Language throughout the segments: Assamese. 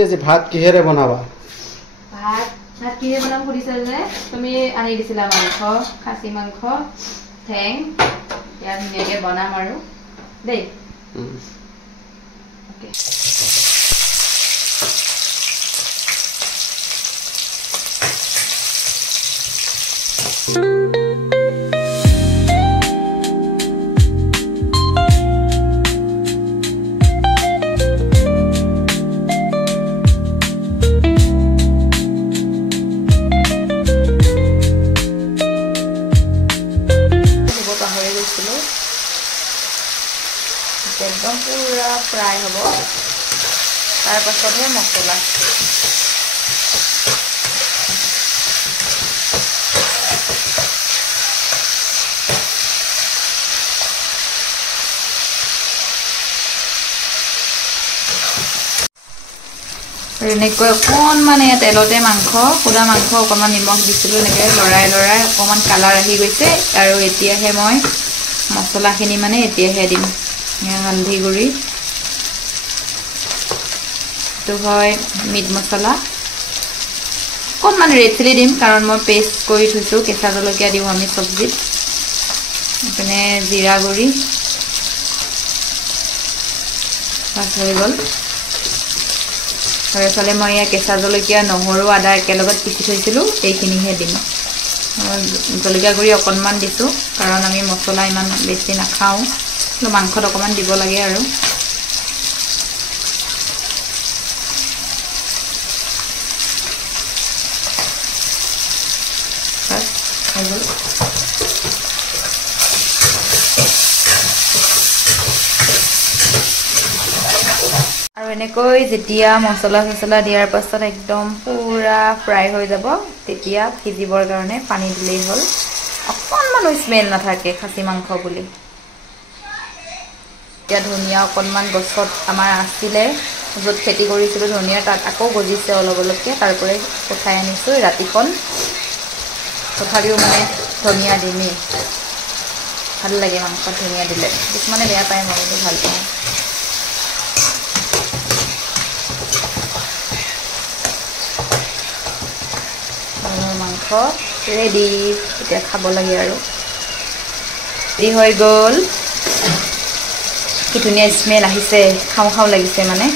আজি ভাত কিহেৰে বনাবা? ভাত কিহেৰে বনাম সুধিছা যে তুমি আনি দিছিলা মাংস, খাচী মাংস, ঠেং। ইয়াত ধুনীয়াকৈ বনাম আৰু দেই। एकदम पूरा फ्राई हम तार पाछतहे मसला এনেকৈ অকণমান তেলতে মাংস সুদা মাংস অকণমান নিমখ দিছিলোঁ এনেকৈ লৰাই লৰাই অকণমান কালাৰ আহি গৈছে আৰু এতিয়াহে মই মছলাখিনি মানে এতিয়াহে দিম হালধি গুড়ি তো হয় মিট মছলা অকণমান ৰেড চিলি দিম কাৰণ মই পেষ্ট কৰি থৈছোঁ কেঁচা জলকীয়া দিওঁ আমি চব্জিত ইপিনে জিৰা গুড়ি বাছ হৈ গ'ল আৰু এফালে মই ইয়াত কেঁচা জলকীয়া নহৰু আদা একেলগত পিচি থৈছিলোঁ এইখিনিহে দিম জলকীয়া গুড়ি অকণমান দিছোঁ কাৰণ আমি মছলা ইমান বেছি নাখাওঁ মাংসত অকণমান দিব লাগে আৰু আৰু এনেকৈ যেতিয়া মছলা চছলা দিয়াৰ পাছত একদম পুৰা ফ্ৰাই হৈ যাব তেতিয়া সিজিবৰ কাৰণে পানী দিলেই হ'ল অকণমানো স্মেল নাথাকে খাচী মাংস বুলি এতিয়া ধনিয়া অকণমান গছত আমাৰ আছিলে য'ত খেতি কৰিছিলোঁ ধনিয়া তাত আকৌ গজিছে অলপ অলপকৈ তাৰ পৰাই উঠাই আনিছোঁ ৰাতিখন তথাপিও মানে ধনিয়া দিমেই ভাল লাগে মাংসত ধনিয়া দিলে কিছুমানে বেয়া পায় মই কিন্তু ভাল পাওঁ মাংস ৰেডি এতিয়া খাব লাগে আৰু ৰেডি হৈ গ'ল কি ধুনীয়া স্মেল আহিছে খাওঁ খাওঁ লাগিছে মানে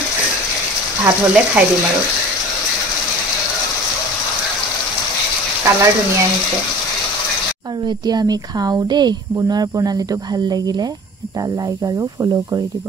ভাত হ'লে খাই দিম আৰু কালাৰ ধুনীয়া আহিছে আৰু এতিয়া আমি খাওঁ দেই বনোৱাৰ প্ৰণালীটো ভাল লাগিলে এটা লাইক আৰু ফ'ল' কৰি দিব